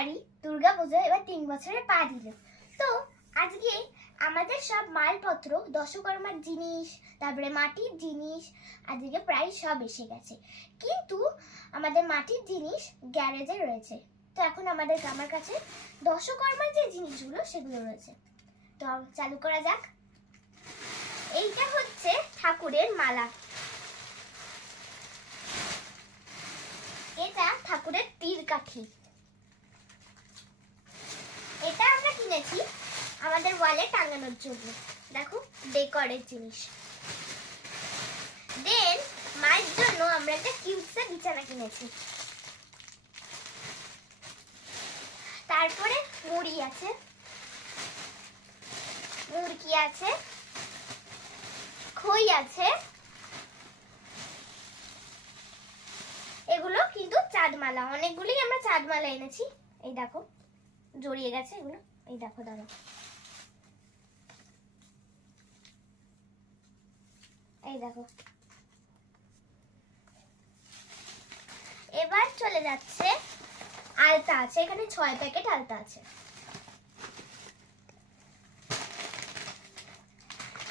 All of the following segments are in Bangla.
বাড়ি দুর্গাপুজো এবার 3 বছরে পা দিল। তো আজকে আমাদের সব মালপত্র, দশকর্মার জিনিস, তারপরে মাটির জিনিস আজকে প্রায় সব এসে গেছে, কিন্তু আমাদের মাটির জিনিস গ্যারেজে রয়েছে। তো এখন আমার কাছে দশকর্মার যে জিনিসগুলো সেগুলো রয়েছে। তো চালু করা যাক। এইটা হচ্ছে ঠাকুরের মালা, এটা ঠাকুরের তীর কাঠি, এটা আমরা কিনেছি আমাদের ওয়ালে টাঙানোর জন্য, দেখো ডেকোরের জিনিস। দেন মায়ের জন্য আমরা একটা কিউটসে বিছানা কিনেছি। তারপরে মুড়ি আছে, মুরগি আছে, খই আছে, এগুলো কিন্তু চাঁদমালা, অনেকগুলি আমরা চাঁদমালা এনেছি। এই দেখো জড়িয়ে গেছে এগুলো, এই দেখো দাঁড়াও, এই দেখো। এবার চলে যাচ্ছে আলতা আছে, এখানে 6 প্যাকেট আলতা আছে।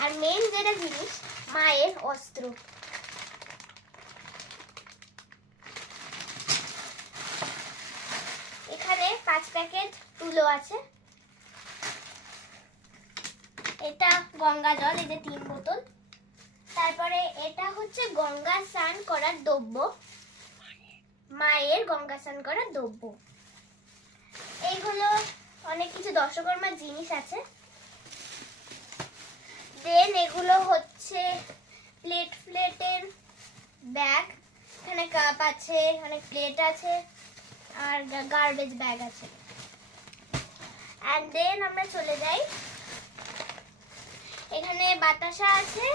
আর মেন যেটা জিনিস, মায়ের অস্ত্র, এখানে 5 প্যাকেট তুলো আছে। এটা গঙ্গা জল, এই যে 3 বোতল। তারপরে এটা হচ্ছে গঙ্গা স্নান করার দ্রব্য, মায়ের গঙ্গা স্নান করার দ্রব্য। এইগুলো অনেক কিছু দশকর্মার জিনিস আছে। দেন এগুলো হচ্ছে প্লেটের ব্যাগ, এখানে কাপ আছে, অনেক প্লেট আছে, আর গার্বেজ ব্যাগ আছে। এন্ড দেন আমরা চলে যাই, এখানে বাতাসা আছে,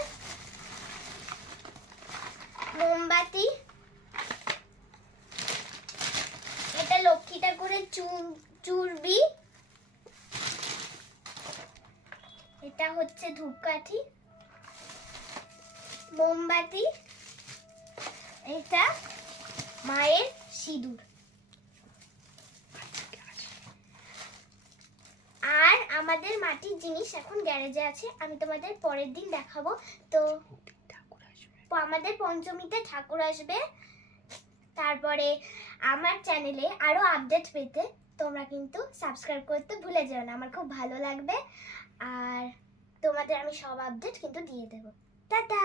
মোমবাতি, এটা লক্ষ্মী ঠাকুরের চূর্বি, এটা হচ্ছে ধূপকাঠি, মোমবাতি, এটা মায়ের সিঁদুর। আর আমাদের মাটির জিনিস এখন গ্যারেজে আছে, আমি তোমাদের পরের দিন দেখাবো। তো আমাদের পঞ্চমীতে ঠাকুর আসবে। তারপরে আমার চ্যানেলে আরো আপডেট পেতে তোমরা কিন্তু সাবস্ক্রাইব করতে ভুলে যেও না, আমার খুব ভালো লাগবে। আর তোমাদের আমি সব আপডেট কিন্তু দিয়ে দেবো। টাটা।